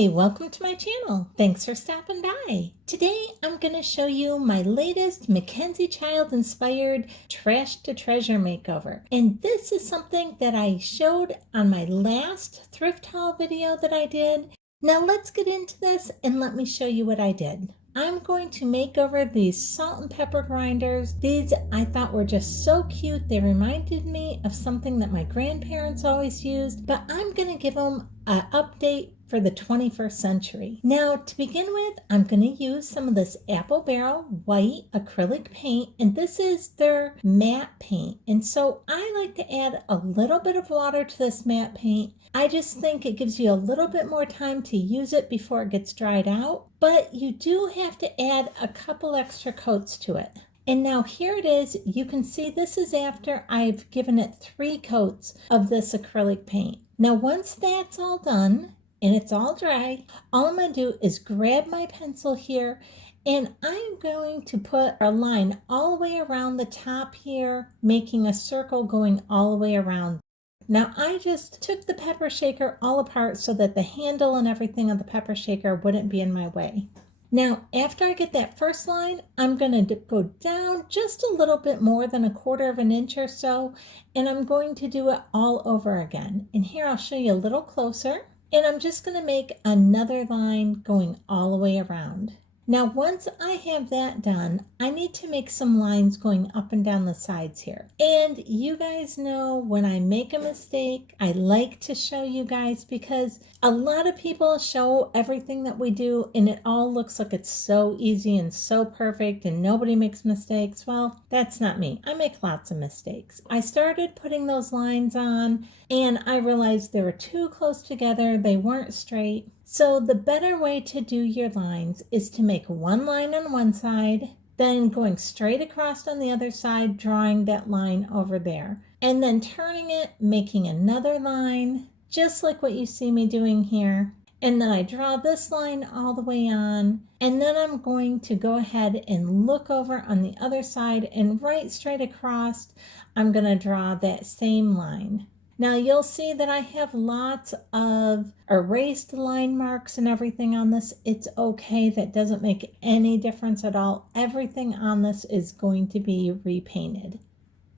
Hi, welcome to my channel. Thanks for stopping by. Today I'm going to show you my latest MacKenzie child inspired trash to treasure makeover. And this is something that I showed on my last thrift haul video that I did. Now let's get into this and let me show you what I did. I'm going to make over these salt and pepper grinders. These I thought were just so cute. They reminded me of something that my grandparents always used, but I'm going to give them an update for the 21st century. Now, to begin with, I'm going to use some of this Apple Barrel white acrylic paint, and this is their matte paint. And so I like to add a little bit of water to this matte paint. I just think it gives you a little bit more time to use it before it gets dried out, but you do have to add a couple extra coats to it. And now here it is. You can see this is after I've given it 3 coats of this acrylic paint. Now once that's all done and it's all dry, all I'm going to do is grab my pencil here and I'm going to put a line all the way around the top here, making a circle going all the way around. Now I just took the pepper shaker all apart so that the handle and everything of the pepper shaker wouldn't be in my way. Now, after I get that first line, I'm going to go down just a little bit more than 1/4 of an inch or so, and I'm going to do it all over again. And here I'll show you a little closer, and I'm just going to make another line going all the way around. Now, once I have that done, I need to make some lines going up and down the sides here. And you guys know when I make a mistake, I like to show you guys because a lot of people show everything that we do and it all looks like it's so easy and so perfect and nobody makes mistakes. Well, that's not me. I make lots of mistakes. I started putting those lines on and I realized they were too close together. They weren't straight. So the better way to do your lines is to make one line on one side, then going straight across on the other side, drawing that line over there, and then turning it, making another line, just like what you see me doing here. And then I draw this line all the way on, and then I'm going to go ahead and look over on the other side and right straight across, I'm going to draw that same line. Now you'll see that I have lots of erased line marks and everything on this. It's okay. That doesn't make any difference at all. Everything on this is going to be repainted.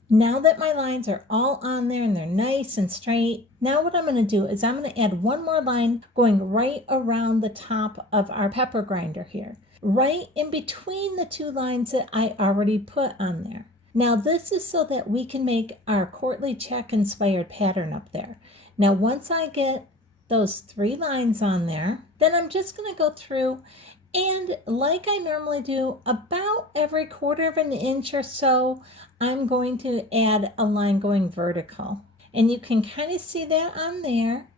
Now that my lines are all on there and they're nice and straight, now what I'm going to do is I'm going to add one more line going right around the top of our pepper grinder here, right in between the 2 lines that I already put on there. Now this is so that we can make our courtly check inspired pattern up there. Now once I get those 3 lines on there, then I'm just going to go through and like I normally do, about every 1/4 of an inch or so, I'm going to add a line going vertical. And you can kind of see that on there.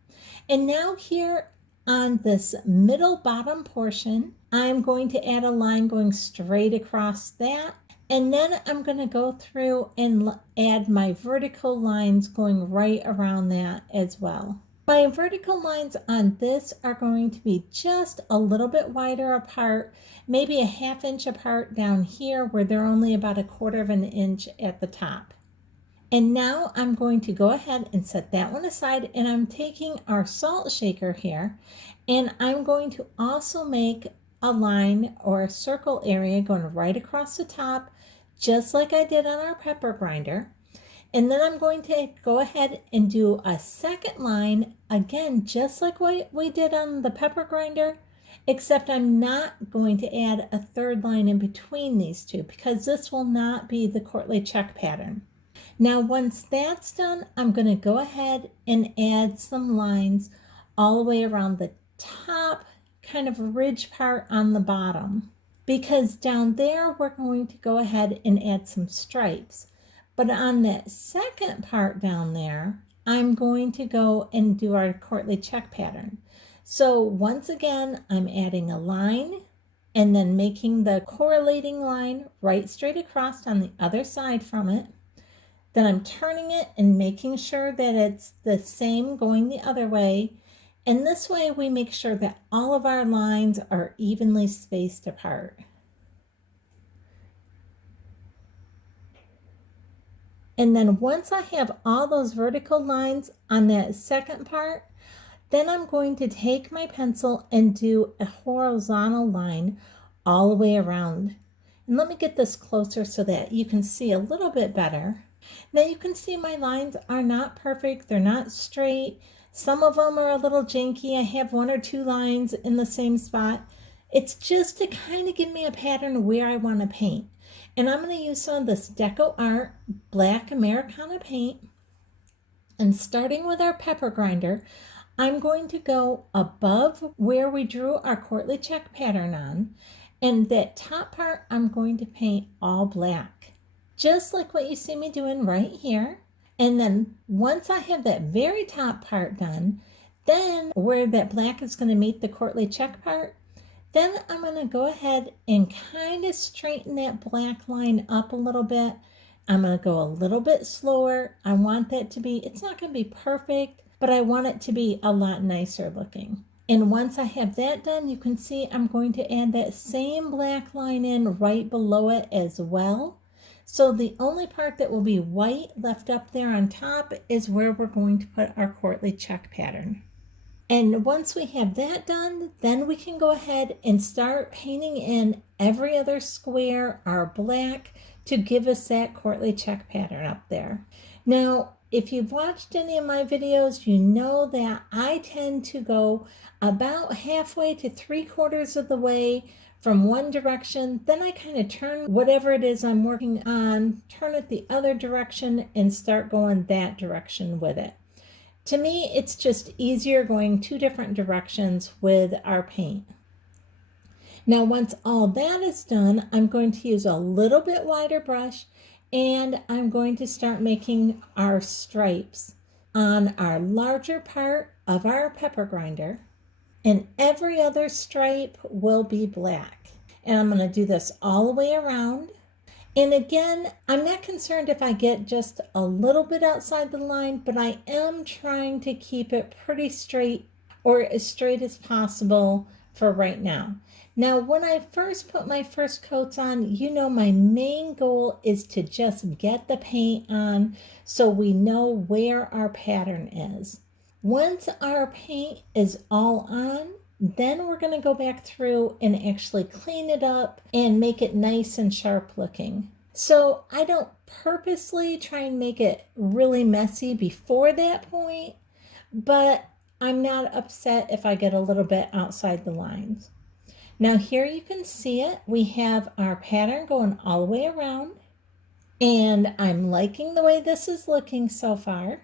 And now here on this middle bottom portion, I'm going to add a line going straight across that. And then I'm going to go through and add my vertical lines going right around that as well. My vertical lines on this are going to be just a little bit wider apart, maybe a 1/2 inch apart down here where they're only about 1/4 of an inch at the top. And now I'm going to go ahead and set that one aside, and I'm taking our salt shaker here and I'm going to also make a line or a circle area going right across the top, just like I did on our pepper grinder. And then I'm going to go ahead and do a second line, again, just like what we did on the pepper grinder, except I'm not going to add a 3rd line in between these 2 because this will not be the courtly check pattern. Now, once that's done, I'm going to go ahead and add some lines all the way around the top kind of ridge part on the bottom, because down there we're going to go ahead and add some stripes. But on that second part down there, I'm going to go and do our courtly check pattern. So once again, I'm adding a line and then making the correlating line right straight across on the other side from it. Then I'm turning it and making sure that it's the same going the other way. And this way we make sure that all of our lines are evenly spaced apart. And then once I have all those vertical lines on that second part, Then I'm going to take my pencil and do a horizontal line all the way around. And let me get this closer so that you can see a little bit better. Now you can see my lines are not perfect. They're not straight. Some of them are a little janky. I have 1 or 2 lines in the same spot. It's just to kind of give me a pattern of where I want to paint. And I'm going to use some of this Deco Art Black Americana paint. And starting with our pepper grinder, I'm going to go above where we drew our courtly check pattern on. And that top part, I'm going to paint all black, just like what you see me doing right here. And then once I have that very top part done, then where that black is going to meet the courtly check part, then I'm going to go ahead and kind of straighten that black line up a little bit. I'm going to go a little bit slower. I want that to be, it's not going to be perfect, but I want it to be a lot nicer looking. And once I have that done, you can see I'm going to add that same black line in right below it as well. So the only part that will be white left up there on top is where we're going to put our courtly check pattern. And once we have that done, then we can go ahead and start painting in every other square our black to give us that courtly check pattern up there. Now, if you've watched any of my videos, you know that I tend to go about halfway to 3/4 of the way from one direction. Then I kind of turn whatever it is I'm working on, turn it the other direction and start going that direction with it. To me, it's just easier going 2 different directions with our paint. Now, once all that is done, I'm going to use a little bit wider brush and I'm going to start making our stripes on our larger part of our pepper grinder. And every other stripe will be black. And I'm going to do this all the way around. And again, I'm not concerned if I get just a little bit outside the line, but I am trying to keep it pretty straight, or as straight as possible for right now. Now, when I first put my first coats on, you know my main goal is to just get the paint on so we know where our pattern is. Once our paint is all on, then we're going to go back through and actually clean it up and make it nice and sharp looking. So I don't purposely try and make it really messy before that point, but I'm not upset if I get a little bit outside the lines. Now here you can see it. We have our pattern going all the way around, and I'm liking the way this is looking so far.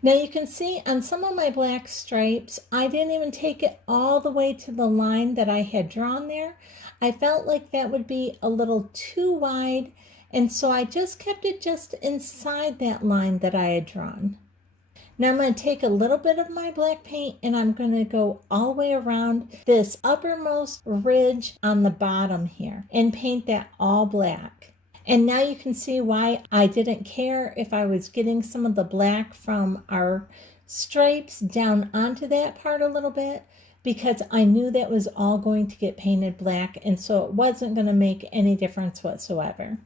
Now you can see on some of my black stripes, I didn't even take it all the way to the line that I had drawn there. I felt like that would be a little too wide, and so I just kept it just inside that line that I had drawn. Now I'm going to take a little bit of my black paint and I'm going to go all the way around this uppermost ridge on the bottom here and paint that all black. And now you can see why I didn't care if I was getting some of the black from our stripes down onto that part a little bit, because I knew that was all going to get painted black, and so it wasn't going to make any difference whatsoever.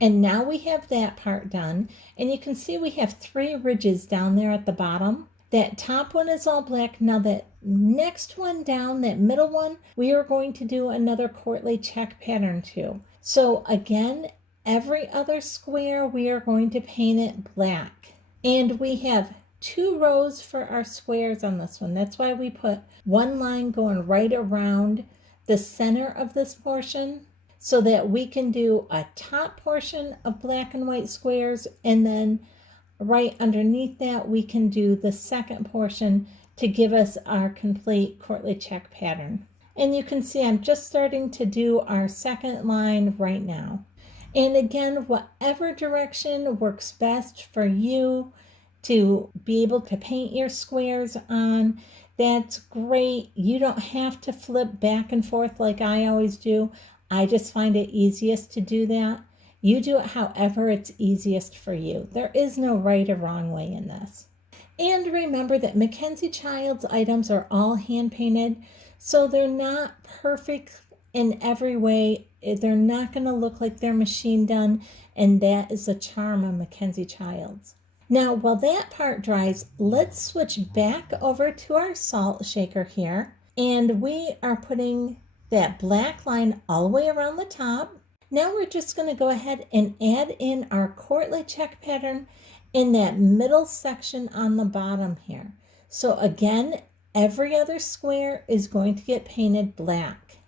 And now we have that part done, and you can see we have 3 ridges down there at the bottom. That top one is all black. Now that next one down, that middle one, we are going to do another courtly check pattern too. So again, every other square we are going to paint it black. And we have 2 rows for our squares on this one. That's why we put one line going right around the center of this portion, so that we can do a top portion of black and white squares, and then right underneath that we can do the second portion to give us our complete courtly check pattern. And you can see I'm just starting to do our second line right now. And again, whatever direction works best for you to be able to paint your squares on, that's great. You don't have to flip back and forth like I always do. I just find it easiest to do that. You do it however it's easiest for you. There is no right or wrong way in this. And remember that MacKenzie Child's items are all hand painted, so they're not perfect in every way. They're not going to look like they're machine done, and that is the charm of MacKenzie Child's. Now, while that part dries, let's switch back over to our salt shaker here. And we are putting that black line all the way around the top. Now we're just going to go ahead and add in our Courtly check pattern in that middle section on the bottom here. So again, every other square is going to get painted black.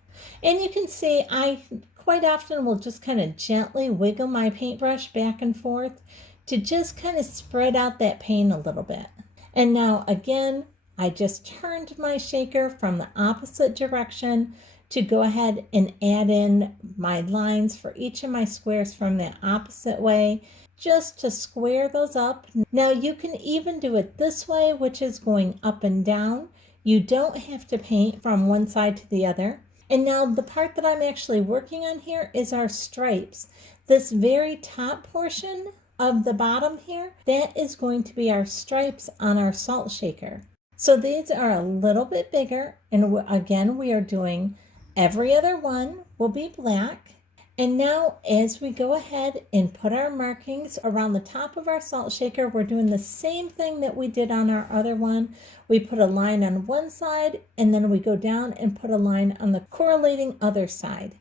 And you can see I quite often will just kind of gently wiggle my paintbrush back and forth to just kind of spread out that paint a little bit. And now again, I just turned my shaker from the opposite direction to go ahead and add in my lines for each of my squares from the opposite way, just to square those up. Now you can even do it this way, which is going up and down. You don't have to paint from one side to the other. And now the part that I'm actually working on here is our stripes. This very top portion of the bottom here, that is going to be our stripes on our salt shaker. So these are a little bit bigger, and again we are doing every other one will be black. And now as we go ahead and put our markings around the top of our salt shaker, we're doing the same thing that we did on our other one. We put a line on one side and then we go down and put a line on the correlating other side.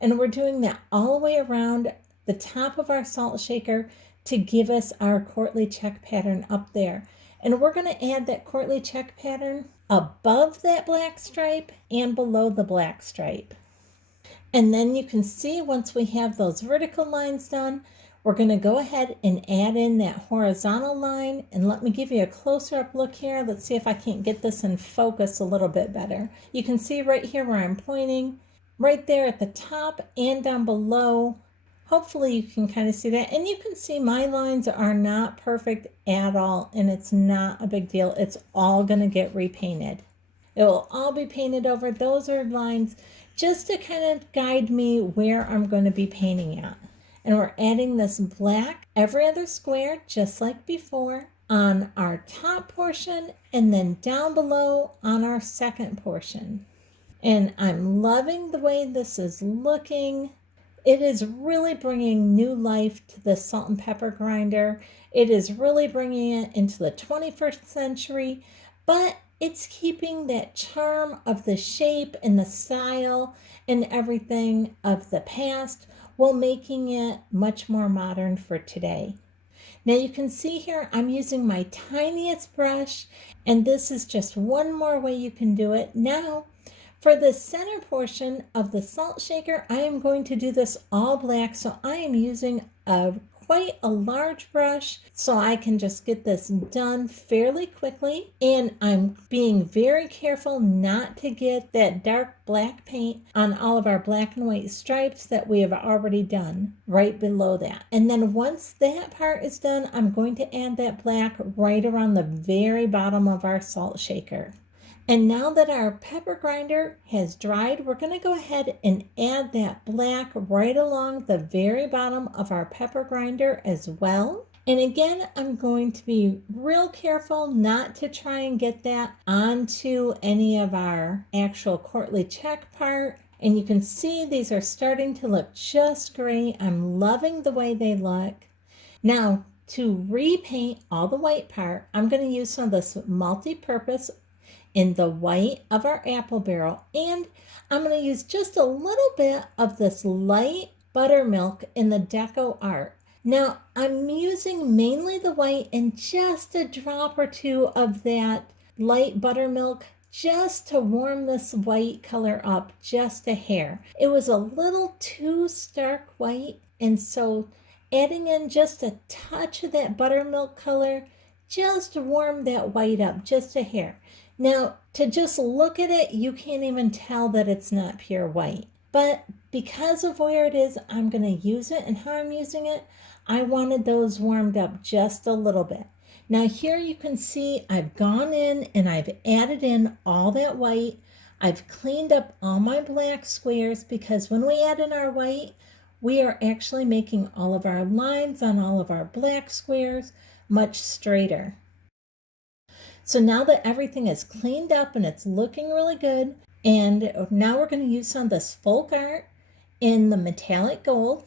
And we're doing that all the way around the top of our salt shaker to give us our Courtly check pattern up there. And we're going to add that Courtly check pattern above that black stripe and below the black stripe. And then you can see once we have those vertical lines done, we're going to go ahead and add in that horizontal line. And let me give you a closer up look here. Let's see if I can't get this in focus a little bit better. You can see right here where I'm pointing, right there at the top and down below. Hopefully you can kind of see that. And you can see my lines are not perfect at all, and it's not a big deal. It's all going to get repainted. It will all be painted over. Those are lines just to kind of guide me where I'm going to be painting at. And we're adding this black every other square, just like before, on our top portion and then down below on our second portion. And I'm loving the way this is looking. It is really bringing new life to the salt and pepper grinder. It is really bringing it into the 21st century, but it's keeping that charm of the shape and the style and everything of the past while making it much more modern for today. Now you can see here I'm using my tiniest brush, and this is just one more way you can do it. Now for the center portion of the salt shaker, I am going to do this all black, so I am using quite a large brush so I can just get this done fairly quickly. And I'm being very careful not to get that dark black paint on all of our black and white stripes that we have already done right below that. And then once that part is done, I'm going to add that black right around the very bottom of our salt shaker. And now that our pepper grinder has dried, we're going to go ahead and add that black right along the very bottom of our pepper grinder as well. And again, I'm going to be real careful not to try and get that onto any of our actual Courtly check part. And you can see these are starting to look just great. I'm loving the way they look. Now, to repaint all the white part, I'm going to use some of this multi-purpose in the white of our apple barrel, and I'm going to use just a little bit of this light buttermilk in the Deco Art. Now I'm using mainly the white and just a drop or two of that light buttermilk just to warm this white color up just a hair. It was a little too stark white, and so adding in just a touch of that buttermilk color just warmed that white up just a hair. Now, to just look at it, you can't even tell that it's not pure white. But because of where it is, I'm going to use it, and how I'm using it, I wanted those warmed up just a little bit. Now here you can see I've gone in and I've added in all that white. I've cleaned up all my black squares, because when we add in our white, we are actually making all of our lines on all of our black squares much straighter. So now that everything is cleaned up and it's looking really good, and now we're going to use some of this folk art in the metallic gold.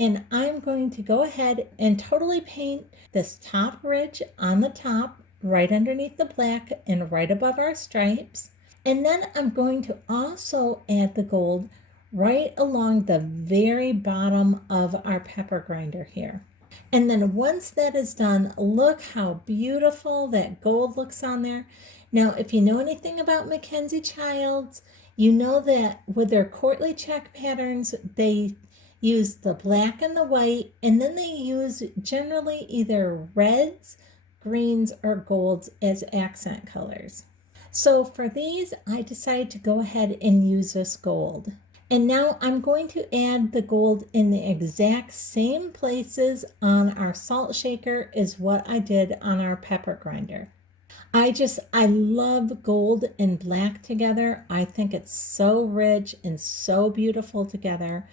and I'm going to go ahead and totally paint this top ridge on the top, right underneath the black and right above our stripes. And then I'm going to also add the gold right along the very bottom of our pepper grinder here. And then once that is done, look how beautiful that gold looks on there. Now, if you know anything about MacKenzie Childs, you know that with their courtly check patterns, they use the black and the white, and then they use generally either reds, greens, or golds as accent colors. So for these, I decided to go ahead and use this gold. And now I'm going to add the gold in the exact same places on our salt shaker as what I did on our pepper grinder. I love gold and black together. I think it's so rich and so beautiful together.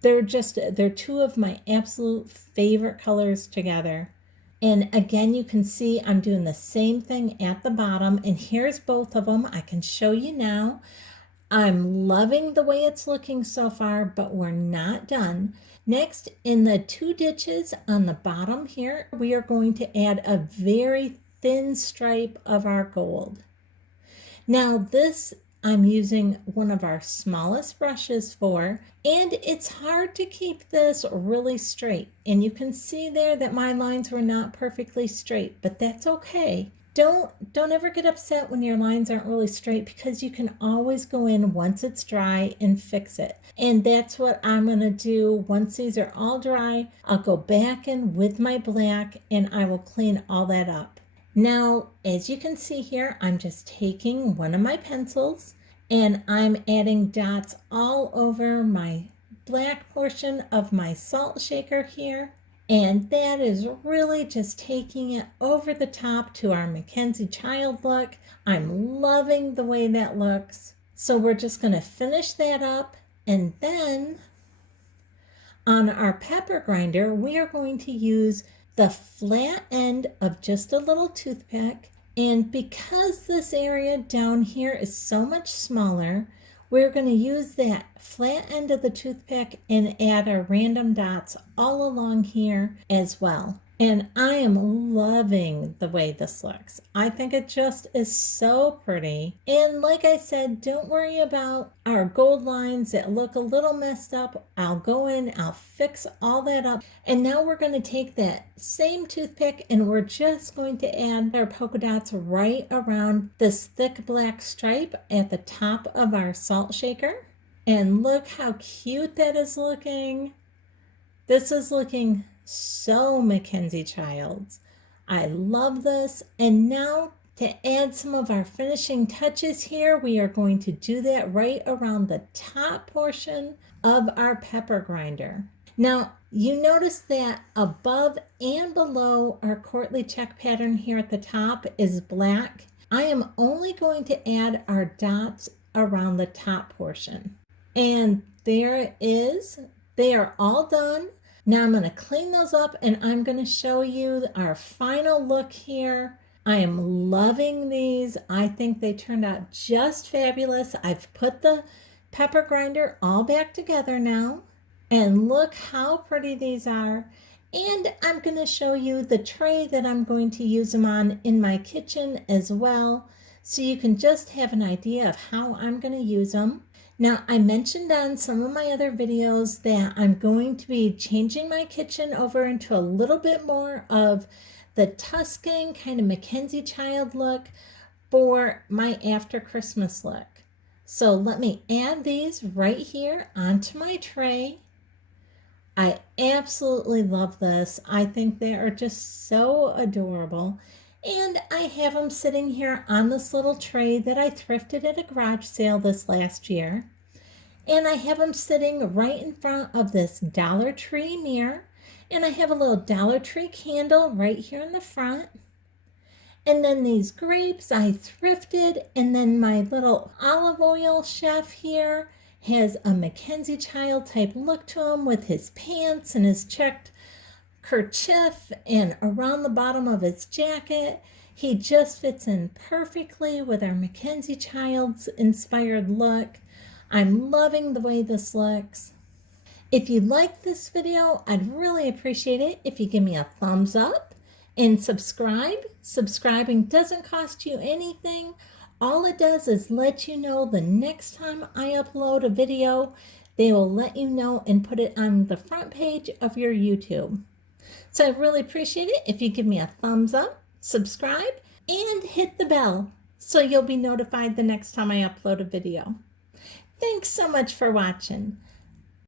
They're two of my absolute favorite colors together. And again, you can see I'm doing the same thing at the bottom, and here's both of them. I can show you now. I'm loving the way it's looking so far, but we're not done. Next, in the two ditches on the bottom here, we are going to add a very thin stripe of our gold. Now this I'm using one of our smallest brushes for, and it's hard to keep this really straight. And you can see there that my lines were not perfectly straight, but that's okay. Don't ever get upset when your lines aren't really straight, because you can always go in once it's dry and fix it. And that's what I'm going to do. Once these are all dry, I'll go back in with my black and I will clean all that up. Now, as you can see here, I'm just taking one of my pencils and I'm adding dots all over my black portion of my salt shaker here. And that is really just taking it over the top to our MacKenzie Child look. I'm loving the way that looks. So we're just going to finish that up. And then on our pepper grinder, we are going to use the flat end of just a little toothpick. And because this area down here is so much smaller, we're going to use that flat end of the toothpick and add our random dots all along here as well. And I am loving the way this looks. I think it just is so pretty. And like I said, don't worry about our gold lines that look a little messed up. I'll go in, I'll fix all that up. And now we're going to take that same toothpick and we're just going to add our polka dots right around this thick black stripe at the top of our salt shaker. And look how cute that is looking. This is looking so MacKenzie Childs. I love this. And now to add some of our finishing touches here, we are going to do that right around the top portion of our pepper grinder. Now, you notice that above and below our courtly check pattern here at the top is black. I am only going to add our dots around the top portion. And there it is. They are all done. Now I'm going to clean those up and I'm going to show you our final look here. I am loving these. I think they turned out just fabulous. I've put the pepper grinder all back together now. And look how pretty these are. And I'm going to show you the tray that I'm going to use them on in my kitchen as well, so you can just have an idea of how I'm going to use them. Now, I mentioned on some of my other videos that I'm going to be changing my kitchen over into a little bit more of the Tuscan kind of MacKenzie Child look for my after Christmas look. So let me add these right here onto my tray. I absolutely love this. I think they are just so adorable. And I have them sitting here on this little tray that I thrifted at a garage sale this last year. And I have them sitting right in front of this Dollar Tree mirror. And I have a little Dollar Tree candle right here in the front. And then these grapes I thrifted. And then my little olive oil chef here has a MacKenzie Child type look to him with his pants and his checked kerchief and around the bottom of his jacket. He just fits in perfectly with our MacKenzie Child's inspired look. I'm loving the way this looks. If you like this video, I'd really appreciate it if you give me a thumbs up and subscribe. Subscribing doesn't cost you anything. All it does is let you know the next time I upload a video, they will let you know and put it on the front page of your YouTube. So I really appreciate it if you give me a thumbs up, subscribe, and hit the bell so you'll be notified the next time I upload a video. Thanks so much for watching.